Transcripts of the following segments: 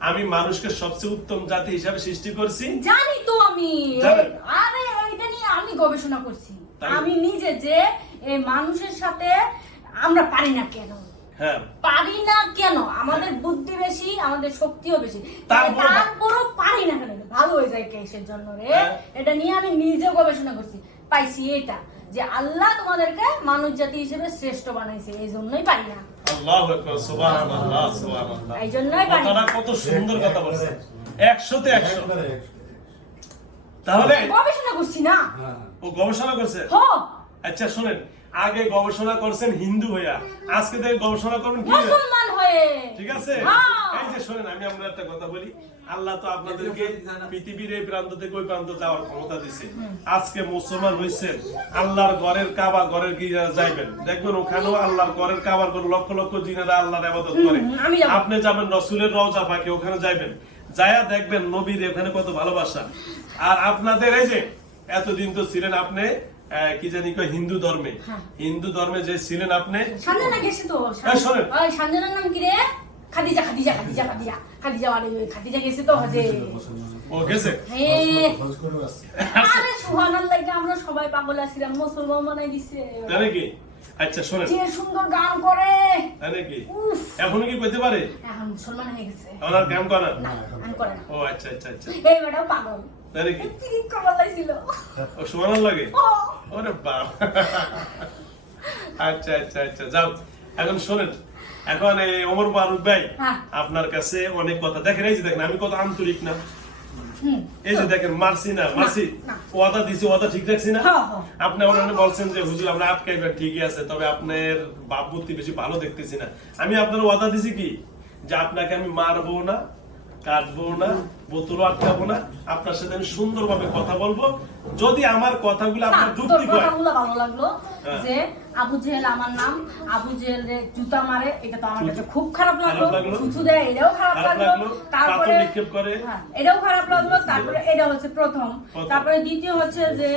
আমি মানুষকে সবচেয়ে উত্তম জাতি হিসাবে সৃষ্টি করছি। জানি তো আমি। আরে এটা নিয়ে আমি গবেষণা করছি। আমি নিজে যে এই মানুষের সাথে আমরা পারি না কেন? হ্যাঁ। পারি না কেন? আমাদের বুদ্ধি বেশি আমাদের শক্তিও বেশি। তারপরও পারি না কেন? ভালো হয়ে যায় কেসের জন্য রে। হ্যাঁ। এটা নিয়ে আমি নিজে গবেষণা করছি। পাইছি এটা যে আল্লাহ তোমাদেরকে মানুষ জাতি হিসেবে শ্রেষ্ঠ বানাইছে এই জন্যই পারি না। কত সুন্দর কথা বলছে একশোতে একশো। তাহলে গবেষণা করছি না। ও গবেষণা করছে? আচ্ছা শুনেন। আগে গবেষণা করছেন হিন্দু হইয়া। আজকে থেকে গবেষণা করবেন কি মুসলমান হয়ে। ঠিক আছে? হ্যাঁ। এই যে শোনেন আমি আপনার একটা কথা বলি। আল্লাহ তো আপনাদেরকে পৃথিবীর এই প্রান্ত থেকে ওই প্রান্ত যাওয়ার ক্ষমতা দিছে। আজকে মুসলমান হইছেন আল্লাহর ঘরের কাবা ঘরের কি যাইবেন? দেখবেন ওখানেও আল্লাহর ঘরের কাবার ঘর লক্ষ লক্ষ জিনেরা আল্লাহর আবাদত করে। আপনি যাবেন রসুলের রওজা পাকে ওখানে যাইবেন। যায়া দেখবেন নবীর এখানে কত ভালোবাসা। আর আপনাদের এই যে এতদিন তো ছিলেন আপনি কি জানি কয় হিন্দু ধর্মে। হ্যাঁ। হিন্দু ধর্মে যে ছিলেন আপনি? গেছে তো? হ্যাঁ, শোনেন। ওই নাম কি রে? খাদিজা খাদিজা খাদিজা খাদিজা। খাদিজা ওই খাদিজা গেছে তো? হজে ও গেছে? হ্যাঁ। আরে সুবহানাল্লাহ এটা আমরা সবাই পাগল আছিলাম মুসলমান বানাই দিছে। তাই নাকি? আচ্ছা শোনেন। যে সুন্দর গান করে। তাই নাকি? উফ। এখনও কি করতে পারে? এখন মুসলমান হয়ে গেছে। ওনার কাম করে না? না আমি করে না। ও আচ্ছা আচ্ছা আচ্ছা। এই ম্যাডাম পাগল। তাই ও লাগে? ওরে বাপ। আচ্ছা আচ্ছা আচ্ছা যাও। এখন শোনেন এখন এই ওমর ফারুক ভাই হ্যাঁ। আপনার কাছে অনেক কথা। দেখেন এই যে দেখেন আমি কত আন্তরিক না। এই যে দেখেন মারছি না মারছি। ওয়াদা দিছি ওয়াদা ঠিক রাখছি না। হ্যাঁ, হ্যাঁ। আপনি আমার বলছেন যে হুজুর আমরা আটকাইবেন ঠিকই আছে তবে আপনার বাপ বেশি ভালো দেখতেছি না। আমি আপনার ওয়াদা দিছি কি? যে আপনাকে আমি মারবো না কাটবো না বোতলও আটকাবো না আপনার সাথে আমি সুন্দরভাবে কথা বলব। যদি আমার কথাগুলো আপনার যুক্তি হয়। কথাগুলো ভালো লাগল হ্যাঁ। যে আবু জেহেল আমার নাম আবু জেহেল রে জুতা মারে এটা তো আমার কাছে খুব খারাপ লাগল। দেয় এটাও খারাপ লাগল। তারপরে। হ্যাঁ, এটাও খারাপ লাগল। তারপরে এটা হচ্ছে প্রথম। তারপরে দ্বিতীয় হচ্ছে যে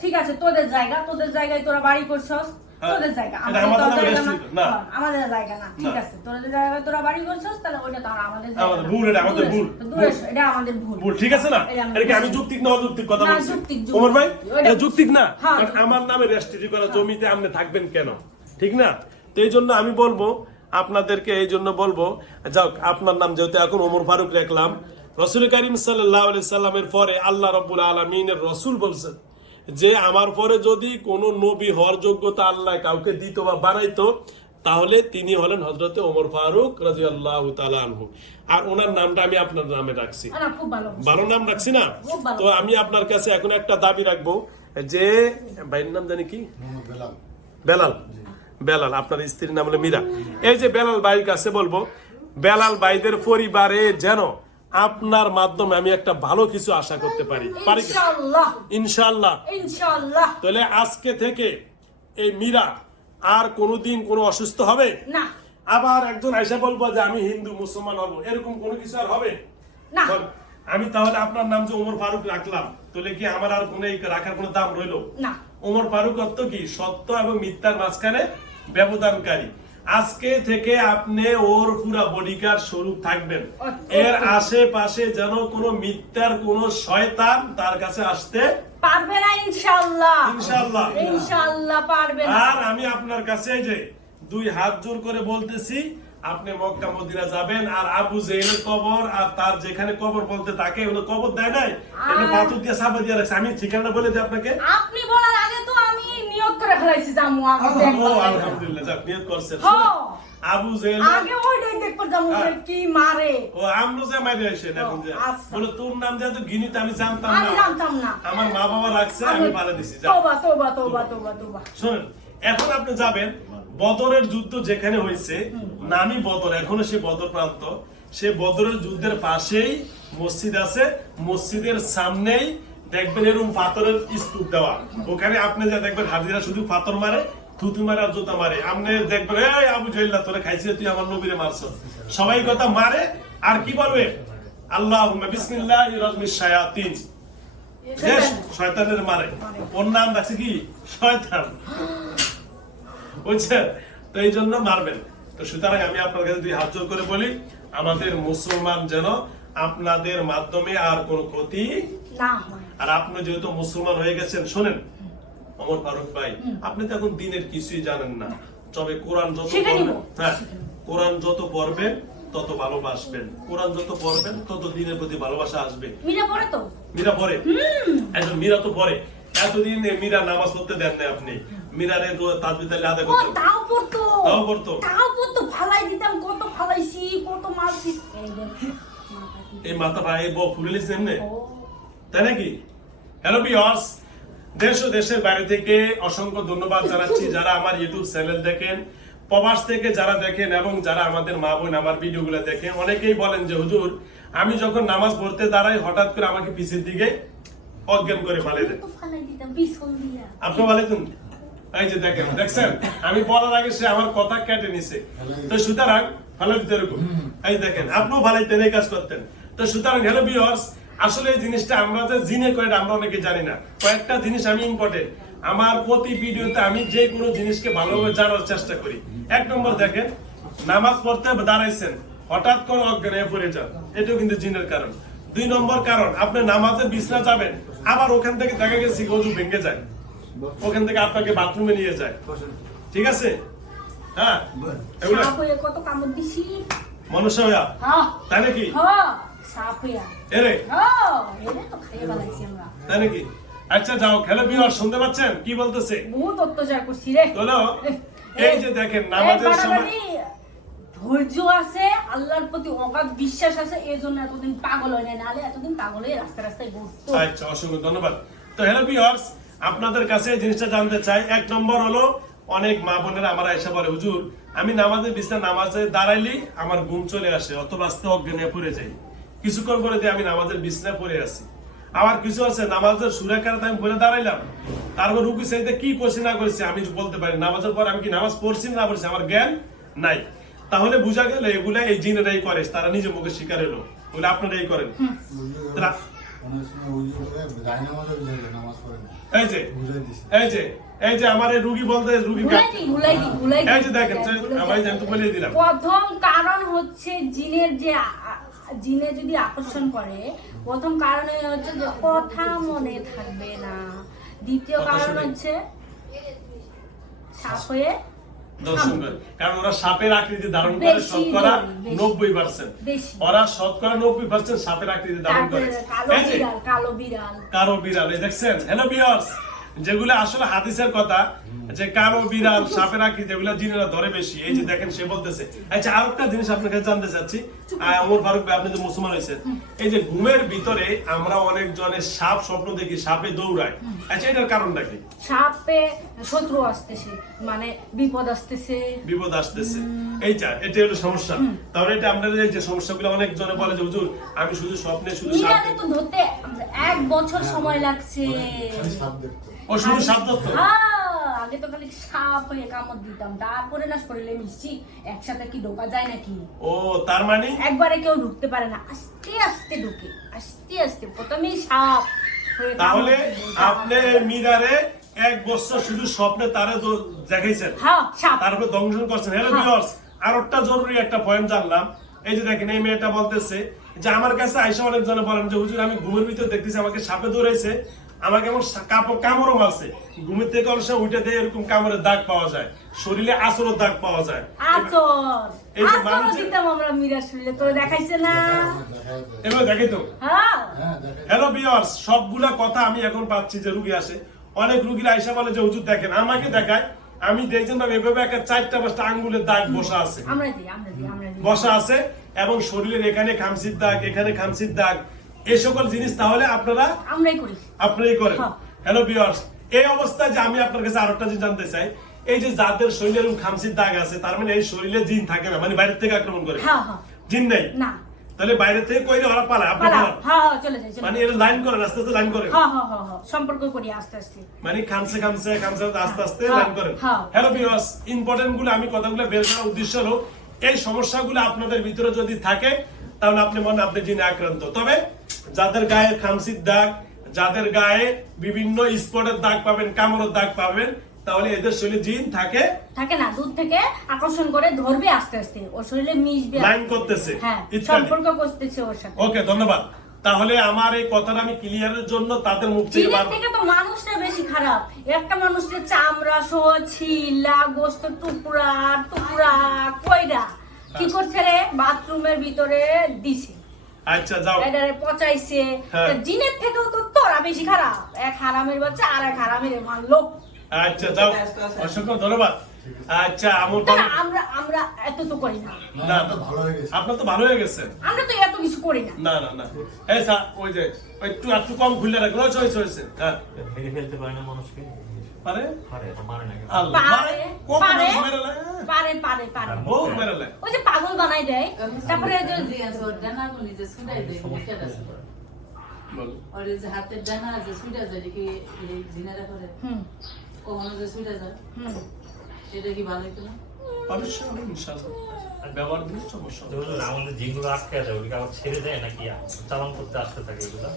ঠিক আছে তোদের জায়গা তোদের জায়গায় তোরা বাড়ি করছস। তোদের জায়গা আমাদের জায়গা না। restrict, না। হ্যাঁ, আমাদের জায়গা না ঠিক আছে। তোরা বাড়ি করছস তাহলে ওটা তো আমাদের আমাদের ভুল, এটা আমাদের ভুল। এটা আমাদের ভুল। ভুল ঠিক আছে না? এটা আমি কি আমি যুক্তিক না অযৌক্তিক কথা বলছি। ওমর ভাই এটা যৌক্তিক না। হ্যাঁ, কারণ আমার নামে করা জমিতে আপনি থাকবেন কেন? ঠিক না? তো এই জন্য আমি বলব আপনাদেরকে এই জন্য বলব যাও আপনার নাম যেহেতু এখন ওমর ফারুক রাখলাম রসুল করিম সাল্লাহ সাল্লামের পরে আল্লাহ রব্বুল আলমিনের রসুল বলছেন যে আমার পরে যদি কোনো নবী হওয়ার যোগ্যতা আল্লাহ কাউকে দিত বা বানাইতো তাহলে তিনি হলেন হজরতে ওমর ফারুক রাজি আল্লাহ আনহু। আর ওনার নামটা আমি আপনার নামে রাখছি। ভালো। নাম রাখছি না? তো আমি আপনার কাছে এখন একটা দাবি রাখব যে ভাইয়ের নাম জানি কি? বেলাল। বেলাল আপনার স্ত্রীর নাম হলো মীরা। এই যে বেলাল ভাইয়ের কাছে বলব বেলাল ভাইদের পরিবারে যেন আপনার মাধ্যমে আমি একটা ভালো কিছু আশা করতে পারি। ইনশাআল্লাহ। তাহলে আজকে থেকে এই মীরা আর কোনোদিন কোনো অসুস্থ হবে? না। আবার একজন আইসা বলব যে আমি হিন্দু মুসলমান হব। এরকম কোনো কিছু আর হবে? না। আমি তাহলে আপনার নাম যে ওমর ফারুক রাখলাম তাহলে কি আমার আর কোনো রাখার কোনো দাম রইল? না। ওমর ফারুক অর্থ কি? সত্য এবং মিথ্যার মাঝখানে ব্যবধানকারী। আজকে থেকে আপনি ওর পুরা বডিগার্ড স্বরূপ থাকবেন। এর আশেপাশে যেন কোনো মিথ্যার কোন শয়তান তার কাছে আসতে পারবে না ইনশাআল্লাহ। ইনশাআল্লাহ। ইনশাআল্লাহ পারবে না। আর আমি আপনার কাছে যে দুই হাত জোর করে বলতেছি আপনি মক্কা মদিনা যাবেন আর আবু জেহেলের কবর আর তার যেখানে কবর বলতে তাকে ওগুলো কবর দেয় নাই? এগুলো পাথর দিয়ে সাবা দিয়ে রাখছে। আমি ঠিকানা বলে দিই আপনাকে। আপনি বলার আগে তো করে ফেলাইছি জামু আগে আলহামদুলিল্লাহ যাক নিয়ত করছেন। আবু জেহেল আগে ওইটাই দেখব জামু হ্যাঁ। কি মারে। ও আমরো যে মাইরে আসেন এখন যে। ও, আচ্ছা। বলে তোর নাম আমি জানতাম আমি না। জানতাম না। আমার মা বাবা রাখছে আমি পালে দিছি যাক। তোবা তোবা তোবা তোবা। তোবা শোনেন এখন আপনি যাবেন বদরের যুদ্ধ যেখানে হয়েছে নামি বদর এখনও সে বদর প্রান্ত। সে বদরের যুদ্ধের পাশেই মসজিদ আছে মসজিদের সামনেই দেখবেন এরকম পাথরের স্তূপ দেওয়া। ওখানে আপনি যা দেখবেন, হাজিরা শুধু পাথর মারে, থুতু মারে আর জুতা মারে। আপনি দেখবেন, এই আবু জহিল্লা, তোরে খাইছে, তুই আমার নবীরে মারছ। সবাই কথা মারে, আর কি বলবে? আল্লাহ বিসমিল্লাহ শায়াতিন। শয়তানের মারে। ওর নাম রাখছে কি? শয়তান। বুঝছেন? তো এই জন্য মারবেন। তো সুতরাং আমি আপনার কাছে দুই হাত করে বলি, আমাদের মুসলমান যেন আপনাদের মাধ্যমে আর কোনো ক্ষতি আর আপনি যেহেতু মুসলমান হয়ে গেছেন শোনেন অমর ফারুক ভাই আপনি তো এখন দিনের কিছুই জানেন না। তবে কোরআন যত হ্যাঁ কোরআন যত পড়বেন তত ভালোবাসবেন। কোরআন যত পড়বেন তত দিনের প্রতি ভালোবাসা আসবে। মিরা পড়ে তো? মীরা পড়ে? একজন মীরা তো পড়ে। এতদিন মীরা নামাজ পড়তে দেন না আপনি। মীরারে তাজবিদ আলী আদায় ও করতেন। তাও পড়তো? তাও পড়তো? তাও পড়তো? ফালাই দিতাম কত ফালাইছি কত মারছি। এই মাথা ভাই বউ ফুলে এমনি? তাই নাকি? হ্যালো বিয়ার্স দেশ ও দেশের বাইরে থেকে অসংখ্য ধন্যবাদ জানাচ্ছি যারা আমার ইউটিউব চ্যানেল দেখেন প্রবাস থেকে যারা দেখেন এবং যারা আমাদের মা বোন আমার ভিডিওগুলো দেখেন অনেকেই বলেন যে হুজুর আমি যখন নামাজ পড়তে দাঁড়াই হঠাৎ করে আমাকে পিছের দিকে অজ্ঞান করে ফালে দেন আপনি বলেন এই যে দেখেন দেখছেন? আমি বলার আগে সে আমার কথা কেটে নিছে। তো সুতরাং ভালো দিতে এরকম এই দেখেন আপনিও ভালাইতেন এই কাজ করতেন। তো সুতরাং হ্যালো ভিউয়ার্স আসলে এই জিনিসটা আমরা যে জিনে করে আমরা অনেকে জানি না। কয়েকটা জিনিস আমি ইম্পর্টেন্ট আমার প্রতি ভিডিওতে আমি যে কোনো জিনিসকে ভালোভাবে জানার চেষ্টা করি। এক নম্বর দেখেন নামাজ পড়তে দাঁড়াইছেন। হঠাৎ করে অজ্ঞান হয়ে পড়ে যান। এটাও কিন্তু জিনের কারণ। দুই নম্বর কারণ আপনি নামাজের বিছনা যাবেন আবার ওখান থেকে দেখা গেছে গজু ভেঙে যায়। ওখান থেকে আপনাকে বাথরুমে নিয়ে যায়। ঠিক আছে? হ্যাঁ? এগুলো সাপ হয়ে কত কামড় দিছি? মনুষ্য হ্যাঁ। তাই নাকি? হইয়া এরে। এরে তো খাইয়ে বানাইছি আমরা। তাই নাকি? আচ্ছা যাও খেলে বিহার শুনতে পাচ্ছেন? কি বলতেছে? বহুত অত্যাচার করছি রে। হলো এই যে দেখেন নামাজের সময় ধৈর্য আছে আল্লাহর প্রতি অগাধ বিশ্বাস আছে এই জন্য এতদিন পাগল হয় না নাহলে এতদিন পাগল হয়ে রাস্তায় রাস্তায় ঘুরতো। আচ্ছা অসংখ্য ধন্যবাদ। তো হ্যালো ভিউয়ার্স আপনাদের কাছে জিনিসটা জানতে চাই। এক নম্বর হলো অনেক মা বোনেরা আমার এসে বলে হুজুর আমি নামাজে বিছনা নামাজে দাঁড়াইলি আমার ঘুম চলে আসে অত আস্তে অজ্ঞান পড়ে যাই কিছুক্ষণ পরে দিয়ে আমি নামাজের বিছনায় পড়ে আছি। আবার কিছু আছে নামাজের সুরাকারাত আমি বলে দাঁড়াইলাম। তারপর রুকু সাইতে কি করছি না করছি আমি বলতে পারি নামাজের পর আমি কি নামাজ পড়ছি না পড়ছি আমার জ্ঞান নাই। তাহলে বোঝা গেল এগুলা এই জিনেরাই করে তারা নিজে মুখে স্বীকার এলো ওগুলো আপনারাই করেন। এই যে এই যে এই যে আমার এই রুগী বলতে রুগী দি এই যে দেখেন আমি জানতে বলে দিলাম। প্রথম কারণ হচ্ছে জিনের যে জিনে যদি আকর্ষণ করে প্রথম কারণ হচ্ছে যে কথা মনে থাকবে না। দ্বিতীয় কারণ হচ্ছে সাপ হয়ে দর্শন করে কারণ ওরা সাপের আকৃতি ধারণ করে শতকরা নব্বই পার্সেন্ট ওরা শতকরা নব্বই পার্সেন্ট সাপের আকৃতি ধারণ করে। কালো বিড়াল কালো বিড়াল। দেখছেন? হ্যালো বিয়ার্স যেগুলো আসলে হাদিসের কথা যে কালো বিড়াল সাপের আকৃতি যেগুলো জিনেরা ধরে বেশি এই যে দেখেন সে বলতেছে আচ্ছা আর একটা জিনিস আপনার কাছে জানতে চাচ্ছি আহ, ওমর ফারুক ভাই আপনি যে মুসলমান হয়েছেন। এই যে ঘুমের ভিতরে আমরা অনেক জনের সাপ স্বপ্ন দেখি সাপে দৌড়ায়। আচ্ছা এটার কারণটা কি? সাপে শত্রু আসতেছে মানে বিপদ আসতেছে। বিপদ আসতেছে। এইটা এটা হলো সমস্যা। তাহলে এটা আমরা এই যে সমস্যাগুলো অনেক জনে বলে যে হুজুর আমি শুধু স্বপ্নে শুধু সাপ দেখি। তো ধরতে এক বছর সময় লাগছে। খালি ও শুধু সাপ ধরতো? হ্যাঁ, আগে তো খালি সাপ হয়ে কামড় দিতাম তারপরে না শরীরে মিশছি একসাথে কি ঢোকা যায় নাকি? ও তার মানে? একবারে কেউ ঢুকতে পারে না আস্তে আস্তে ঢুকে আস্তে আস্তে প্রথমেই সাপ হয়ে কামড় তাহলে আপনি মিরারে এক বছর শুধু স্বপ্নে তারে দেখাইছেন। হ্যাঁ সাপ। তারপরে দংশন করছেন। হ্যালো হ্যাঁ। ভিউয়ার্স আর একটা জরুরি একটা পয়েন্ট জানলাম। এই যে দেখেন এই মেয়েটা বলতেছে যে আমার কাছে আইসা অনেক জনে বলেন যে হুজুর আমি ঘুমের ভিতরে দেখতেছি আমাকে সাপে দৌড়াইছে আমাকে এমন কাপড় কামড়ও মারছে। ঘুমের থেকে সময় উঠে এরকম কামড়ের দাগ পাওয়া যায়। শরীরে আসরের দাগ পাওয়া যায়। আচর এই যে আচরও দিতাম আমরা মিরার শরীরে। তোর দেখাইছে না? দেখা যায় তো? হ্যাঁ। হ্যালো সবগুলা কথা আমি এখন পাচ্ছি যে রুগী আসে। অনেক রুগীরা আইসা বলে যে হুজুর দেখেন আমাকে দেখায়। আমি দেখছেন না এভাবে একটা চারটা পাঁচটা আঙ্গুলের দাগ বসা আছে। বসা আছে এবং শরীরের এখানে খামসির দাগ এখানে খামসির দাগ এই সকল জিনিস তাহলে আপনারা আমরাই করি। আপনারাই করেন। হ্যাঁ। হ্যালো বিয়ার্স এই অবস্থায় যে আমি আপনার কাছে আরেকটা জিনিস জানতে চাই এই যে যাদের শরীরে এরকম খামসির দাগ আছে তার মানে এই শরীরে জিন থাকে না মানে বাইরে থেকে আক্রমণ করে। হ্যাঁ হ্যাঁ। জিন নেই? না। তাহলে বাইরে থেকে কইলে ওরা আপনি পালা পালান। হ্যাঁ হ্যাঁ চলে চলে মানে এর লাইন করেন আস্তে আস্তে লাইন করেন। হ্যাঁ হ্যাঁ হ্যাঁ হ্যাঁ সম্পর্ক করি আস্তে আস্তে। মানে খামসে খামসে খামসে আস্তে আস্তে লাইন হ্যাঁ। হ্যালো ভিউয়ার্স ইম্পর্টেন্টগুলো আমি কথাগুলো বের করার উদ্দেশ্য হলো এই সমস্যাগুলো আপনাদের ভিতরে যদি থাকে তাহলে আপনি মনে আপনি জিনে আক্রান্ত। তবে যাদের গায়ে খামসির দাগ যাদের গায়ে বিভিন্ন স্পটের দাগ পাবেন কামড়ের দাগ পাবেন তাহলে এদের শরীরে জিন থাকে। থাকে না দূর থেকে আকর্ষণ করে ধরবে আস্তে আস্তে ওর শরীরে মিশবে লাইন করতেছে হ্যাঁ সম্পর্ক করতেছে ওর সাথে। ওকে ধন্যবাদ। তাহলে আমার এই কথাটা আমি ক্লিয়ারের জন্য তাদের মুখ থেকে বার- থেকে তো মানুষটা বেশি খারাপ। একটা মানুষের চামড়া সহ ছিলা গোস্ত টুকরা টুকরা কইরা কি করছে রে? বাথরুমের ভিতরে দিছে। আচ্ছা যাও। এটারে পচাইছে। হ্যাঁ। জিনের থেকেও তো তোরা বেশি খারাপ। এক হারামের বাচ্চা আর এক হারামের মারলো আচ্ছা যাও। অসংখ্য ধন্যবাদ। আচ্ছা আমল আমরা আমরা এত তো করি না। না। তো ভালো হয়ে গেছে। আপনার তো ভালো হয়ে গেছে। আমরা তো এত কিছু করি না। না না না। এই স্যার ওই যে একটু একটু কম খুললে রাখুন হয়েছে হ্যাঁ। ফেলতে পারে না মানুষকে। পারে? পারে মারে না আল্লাহ। পারে পারে? মানুষ মেরে নেয়? পারে পারে পারে। বহুত মেরে ওই যে পাগল বানাই দেয় তারপরে ওই যে- বল। হাতের ডানা আছে সুইটা যায় কি জিনারা করে। হুম। কখনো যে সুইটা যায়। হুম। এটা কি ভালো হইতো অবশ্যই ইনশাআল্লাহ। আর ব্যবহার দিলে সমস্যা আমাদের যেগুলো আটকে ওগুলো আবার ছেড়ে দেয় নাকি? চালান করতে আসতে থাকে ওগুলো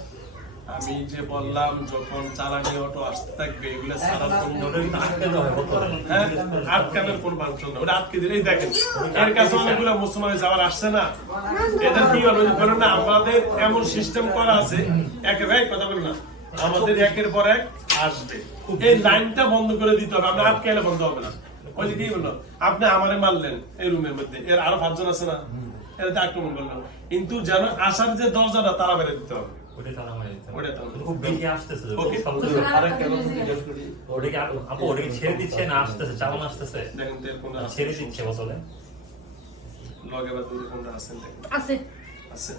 আমি যে বললাম যখন চালানি অটো আসতে থাকবে এগুলো সারার হ্যাঁ আটকানোর কোন ওটা আটকে দিলে এই দেখেন এর কাছে অনেকগুলো মুসলমান যাওয়ার আসছে না। এদের কি হলো? বলেন না আমাদের এমন সিস্টেম করা আছে ভাই কথা বলি না। আমাদের একের পর এক আসবে। এই লাইনটা বন্ধ করে দিতে হবে আমরা আটকে এলে বন্ধ হবে না। ওই যে কি বলল? আপনি আমারে মারলেন এই রুমের মধ্যে এর আরও পাঁচজন আছে না? এটাতে আক্রমণ করলাম কিন্তু যেন আসার যে দরজাটা তারা বেড়ে দিতে হবে। ওটা মারে ওটা। খুব বেশি আসতেছে ওকে। আপু ওটা ছেড়ে দিচ্ছে না আসতেছে চালান আসতেছে? দেখেন ছেড়ে দিচ্ছে বোতলে লগে বা কোনটা আছেন দেখেন। আছে। আছে।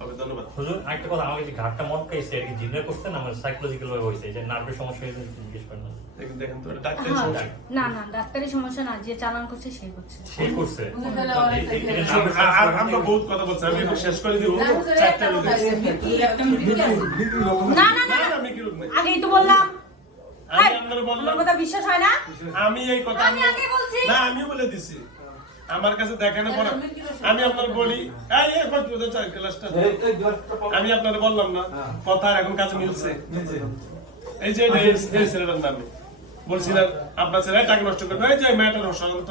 ওকে ধন্যবাদ। হুজুর একটা কথা আমাকে যে ঘাটটা মটকাইছে আর কি জিনের করছে আমার সাইকোলজিক্যাল ভাবে হয়েছে যে নার্ভের সমস্যা হয়েছে জিজ্ঞেস করেন না দেখেন দেখেন তো ডাক্তারি সমস্যা। না না ডাক্তারি সমস্যা না যে চালান করছে সে করছে। সেই করছে। বুঝে ফেলে অনেক এই- এই- এই থাকে। নার্ভের আর- আর আমরা বহুত কথা বলছি আমি একটু শেষ করে দিব। চারটা না না না আগেই তো বললাম। আমি এই, বললাম। কথা বিশ্বাস হয় না? আমি এই কথা আমি আগে বলছি। না আমি বলে দিছি। আমার কাছে দেখানো পরে আমি আপনার বলি। এই এই কত তো চাই ক্লাসটা আমি আপনার বললাম না। কথা এখন কাজে মিলছে। এই যে এই এই ছেলেটার নামে। বলছিলেন আপনার ছেলে টাকা নষ্ট করবে। এই যে ম্যাটার অশান্ত।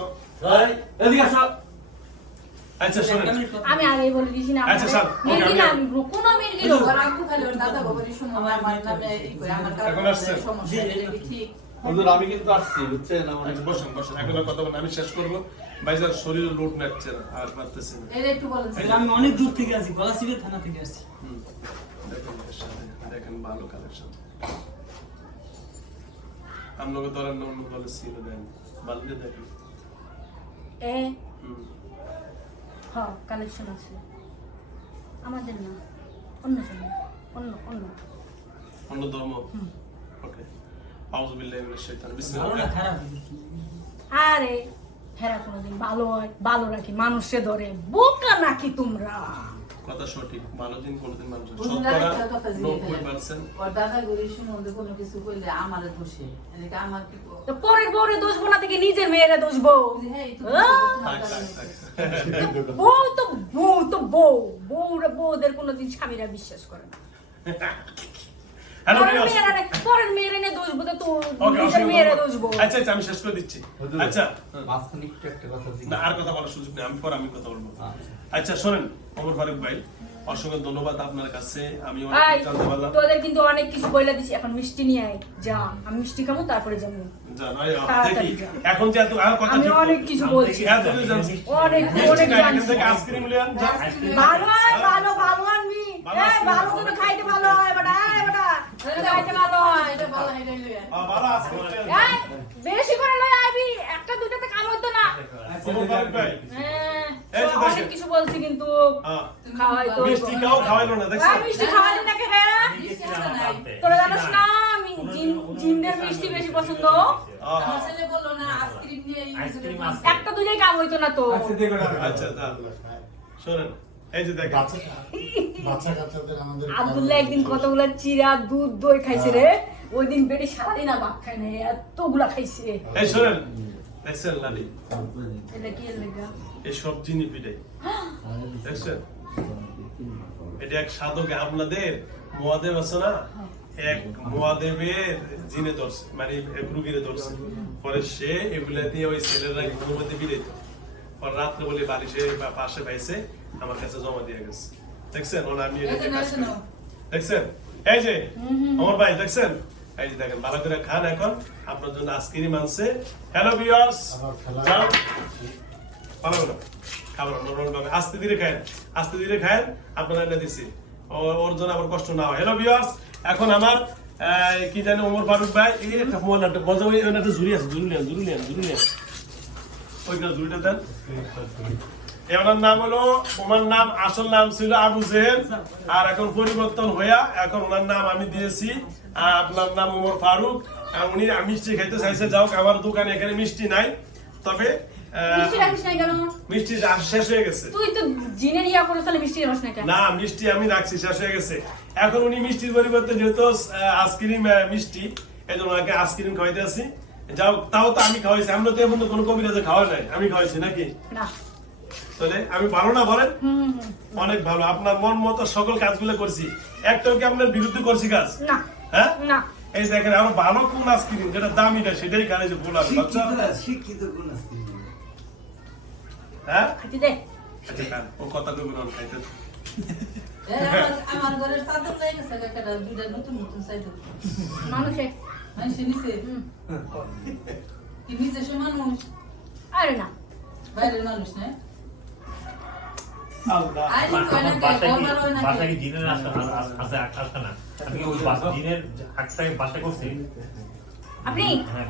আচ্ছা শোনেন। আমি বলে দিছি না আচ্ছা, স্যার, আমি- আমি কোনো মির্গি লোক ওর আব্বু খালি ওর দাদা বাবারই শুনো, আমার মায়ের নামে ই করে, আমার কারও সমস্যা, ঠিক? হুজুর আমি কিন্তু আসছি বুঝছেন? আচ্ছা, বসেন বসেন। এখন কথা বলেন আমি শেষ করব। ভাইজার শরীরে লোড নাচ্ছে না আর পারতেছি না। একটু বলেন আমি অনেক দূর থেকে আসি গলাচিপে থানা থেকে হুম। দেখেন দেখেন ভালো কালেকশন আপনাকে ধরেন না অন্য দলে ছিল দেন ভালো দেখেন এ? হুম। হ কালেকশন আছে। আমাদের না অন্য জন অন্য অন্য। অন্য ধর্ম? ওকে আউযুবিল্লাহি মিনাশ শাইতানির বিসমিল্লাহ। আরে হেরা কোনোদিন ভালো হয় ভালো রাখি মানুষে ধরে বোকা নাকি তোমরা? কথা সঠিক ভালো দিন কোনোদিন মানুষ হয়। পরের বউরে দোষ বোনা থেকে নিজের মেয়েরা দোষ বউ। বলছি, "হেই, তুমি আহ! তোমার থাক থাক কারণে- থাক। বউ তো বউ তো বউ। বউরা বউদের কোনোদিন স্বামীরা বিশ্বাস করে না। হ্যালো পরের প্রিয় মেয়েরা নে- পরের মেয়েরা নিয়ে দোষ বোধ তো ওকে নিজের মেয়েরা আচ্ছা আচ্ছা আমি শেষ করে দিচ্ছি। আচ্ছা। মাঝখানে একটু একটা কথা না আর কথা বলার সুযোগ নেই আমি পরে আমি কথা বলব। আচ্ছা। আচ্ছা শোনেন অমর ফারুক ভাই অসংখ্য ধন্যবাদ আপনার কাছে। আমি অনেক কিছু জানতে পারলাম। তোদের কিন্তু অনেক কিছু বইলা দিছি। এখন মিষ্টি নিয়ে আয় যা আমি মিষ্টি খাব তারপরে যাব। এখন যে আর কথা আমি অনেক কিছু বলছি। অনেক আইসক্রিম লিয়ে আন, যা। ভালো ভালো ভালো আনবি। বেশি করে লই আইবি একটা দুইটাতে কাম হইতো না। অমর ফারুক ভাই হ্যাঁ, এই যে অনেক কিছু বলছি কিন্তু খাওয়াই তো মিষ্টি খাও খাওয়াইলো না এই মিষ্টি খাওয়ালি না কে রে মিষ্টি আছে নাই? তোরা জানিস না আমি জিনদের মিষ্টি বেশি পছন্দ। আমার ছেলে বলল না, আইসক্রিম নিয়ে ই আইসক্রিম করে আছে। একটা দুইটাই কাম হইতো না তো। আচ্ছা যা। শোনেন। এই যে দেখেন। বাচ্চা বাচ্চা কাচ্চাদের আমাদের আব্দুল্লাহ একদিন কতগুলা চিরা দুধ দই খাইছে রে। ওই দিন বেটি সারাদিন আর ভাত খায় না এতগুলা খাইছে। এই শোনেন দেখছেন লালি? এটা কি লেগা? এই সব জিনিস পিটাই দেখছেন? এটা এক সাধকে আপনাদের মহাদেব আছে না? এক মহাদেবের জিনে ধরছে মানে এক রুগীরে ধরছে। পরে সে এগুলা দিয়ে ওই ছেলেরা মধ্যে বিড়াইতো পরে রাত্রে বলে বালিশে বা পাশে পাইছে আমার কাছে জমা দিয়ে গেছে। দেখছেন? আমি। দেখছেন? এই যে আমার ভাই দেখছেন? এই যে দেখেন ভালো করে খান এখন। আপনার জন্য আইসক্রিম আনছে। হ্যালো ভিউয়ার্স আবার ভালো খাবার নরম ভাবে। আস্তে ধীরে খায়েন আস্তে ধীরে খায়েন আপনারা এনে দিছি। ও- ওর জন্য আবার কষ্ট না হয়। হ্যালো ভিউয়ার্স এখন আমার আহ, কি জানি ওমর ফারুক ভাই এই একটা মোবাইল একটা ওই ওই একটা ঝুড়ি আছে ঝুড়ি নেন ঝুড়ি নেন ঝুড়ি নেন দেন। নাম হলো ওনার নাম আসল নাম ছিল আবু জেহেল। আর এখন পরিবর্তন হইয়া এখন ওনার নাম আমি দিয়েছি আর আপনার নাম ওমর ফারুক। উনি মিষ্টি খাইতে চাইছে যাও আমার দোকানে এখানে মিষ্টি নাই। তবে মিষ্টি শেষ হয়ে গেছে। তুই তো জিনের ইয়া তাহলে না কেন? না মিষ্টি আমি রাখছি শেষ হয়ে গেছে। এখন উনি মিষ্টির পরিবর্তে যেহেতু আইসক্রিম মিষ্টি এই জন্য ওনাকে আইসক্রিম খাওয়াইতে আছি। যাও তাও তো আমি খাওয়াইছি। আমরা তো এখন তো কোনো কবিরাজে খাওয়া নাই আমি খাওয়াইছি নাকি? না। তাহলে আমি ভালো না বলেন? অনেক ভালো। আপনার মন মতো সকল কাজগুলো করছি। একটাও কি আপনার বিরুদ্ধে করছি কাজ? না। হ্যাঁ? না। এই দেখেন আরও ভালো কোন আইসক্রিম যেটা দামিটা সেটাই খানে যে বলার শিক্ষিত কোন আজকে হ্যাঁ? খাইতে দে। আচ্ছা খান। ও কথা কবি নন খাইতে আমার- আমার ঘরের চাদর লেগে গেছে একটা দুইটা নতুন নতুন চাদর। মানুষে মানুষে আরে না বাইরের মানুষ বাসায় বাসায় আপনি হ্যাঁ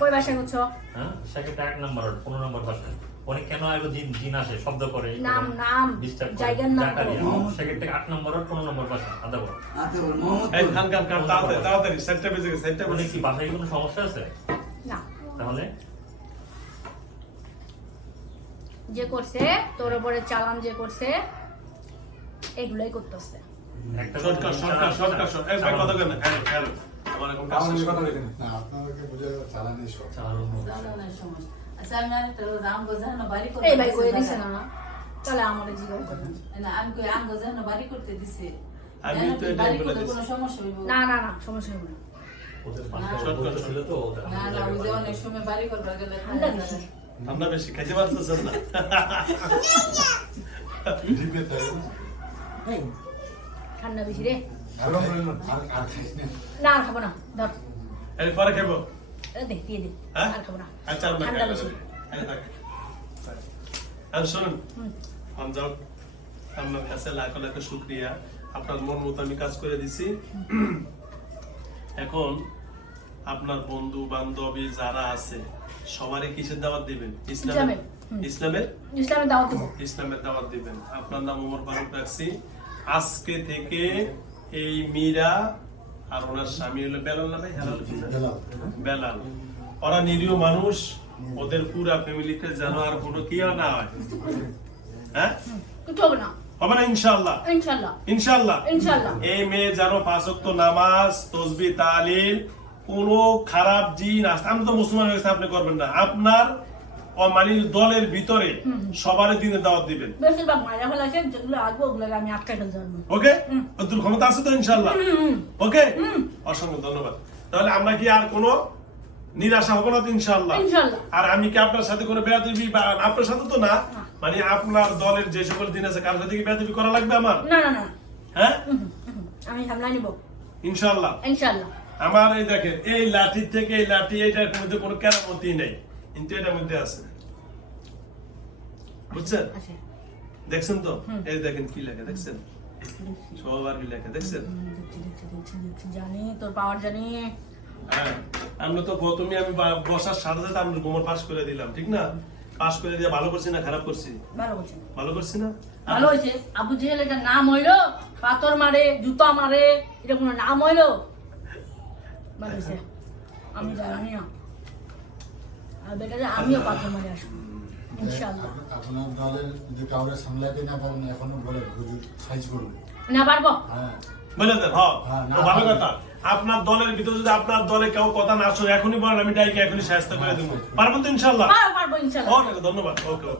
কই হ্যাঁ সেক্ষেত্রে এক নম্বর পনেরো নম্বর বাসা অনেক কেন আগে জিন জিন আসে শব্দ করে নাম নাম জায়গার নাম। সেক্ষেত্রে আট নম্বর আর পনেরো নম্বর বাসা আদা বল তাড়াতাড়ি সেটটা বেজে গেছে সেটটা মানে বেজে কি বাসায় কোনো সমস্যা আছে? না। তাহলে? যে করছে তোর উপরে চালান যে করছে এগুলোই করতেছে। একটা শর্টকাট শর্টকাট শর্ট এই ভাই কথা কেন হ্যালো হ্যালো আমার এখন কাজ শেষ না আপনাদেরকে বুঝে চালানি সব। চালানোর সমস্যা। আচ্ছা এই ভাই কই দিছে না তাহলে আমার জীবন করে না আমি কই আম গোজানো বাড়ি করতে দিছে। আমি তো কি বলে করতে কোনো সমস্যা হইব? না না না সমস্যা হবে না। ওদের না। বাসায় ছিল তো ওদের না না ওই অনেক সময় বাড়ি করবার গেলে ঠান্ডা বেশি। ঠান্ডা বেশি খাইতে পারতেছেন না। থাকে না? ঠান্ডা বেশি রে। আর আর আর খাইস না। না আর খাব না ধর। এই পরে খাব দে দিয়ে দে আর খাব না আচ্ছা ঠান্ডা বেশি আর শুনুন হুম। আপনার কাছে লাখ লাখ শুক্রিয়া আপনার মন মতো আমি কাজ করে দিছি এখন আপনার বন্ধু বান্ধবী যারা আছে সবারই কিসের দাওয়াত দিবেন ইসলামের ইসলামের। ইসলামের ইসলামের দাওয়াত দেবো ইসলামের দাওয়াত দিবেন আপনার নাম ওমর ফারুক রাখছি। আজকে থেকে এই মীরা আর ওনার স্বামী হলো বেলাল না ভাই হেলাল বেলাল বেলাল। ওরা নিরীহ মানুষ ওদের পুরা ফ্যামিলিতে যেন আর কোনো কি না হয়। হ্যাঁ? হবে না। ইনশাল্লাহ ইনশাল্লাহ ইনশাল্লাহ এই মেয়ে যেন পাঁচক্ত নামাজ তসবি তালিল কোন খারাপ জিন আসতে আমি তো মুসলমান হয়েছে আপনি করবেন না। আপনার মানে দলের ভিতরে সবার দিনে দাওয়াত দিবেন। ওকে? ওদের ক্ষমতা আছে তো ইনশাল্লাহ ওকে? অসংখ্য ধন্যবাদ। তাহলে আমরা কি আর কোনো নিরাশা হব না তো ইনশাল্লাহ। আর আমি কি আপনার সাথে কোনো বেয়াদবি বা আপনার সাথে তো না? মানে আপনার দলের যে সকল দিন আছে কার সাথে কি বেয়াদবি করা লাগবে আমার? না না না। হ্যাঁ? আমি সামলাই নিবো। ইনশাল্লাহ ইনশাল্লাহ আমার এই দেখেন এই লাঠি থেকে এই লাঠি এইটার মধ্যে কোনো কেরামতি নেই। কিন্তু এটার মধ্যে আছে। বুঝছেন? আচ্ছা। দেখছেন তো? এই দেখেন কি লেখা দেখছেন? সবার কি লেখা দেখছেন? দেখছি, দেখছি, দেখছি, দেখছি, জানি তোর পাওয়ার জানি। হ্যাঁ আমরা তো প্রথমে আমি বসার সাথে সাথে গোমর পাস করে দিলাম ঠিক না? পাস করে দিয়ে ভালো করছি না খারাপ করছি? ভালো করছি না। ভালো হয়েছে। আবু জেহেল এটা নাম হইল পাথর মারে জুতা মারে এটা কোনো নাম হইল? ভালো হয়েছে। আমি জানি না। আর বেটা যে আমিও পাথর মারে আসব। ইনশাল্লাহ আপনার দলের যদি কাউরে সামলাতে না পারেন এখনও বলে হুজুর সাইজ করবে না পারব? হ্যাঁ। বলে দেন হ্যাঁ। হ্যাঁ, ভালো কথা। আপনার দলের ভিতরে যদি আপনার দলে কেউ কথা না শুনে এখনই বলেন আমি ডাইকে এখনই সাহায্য করে দেবো। পারবেন তো ইনশাল্লাহ পারব পারব ইনশাল্লাহ ধন্যবাদ। ওকে।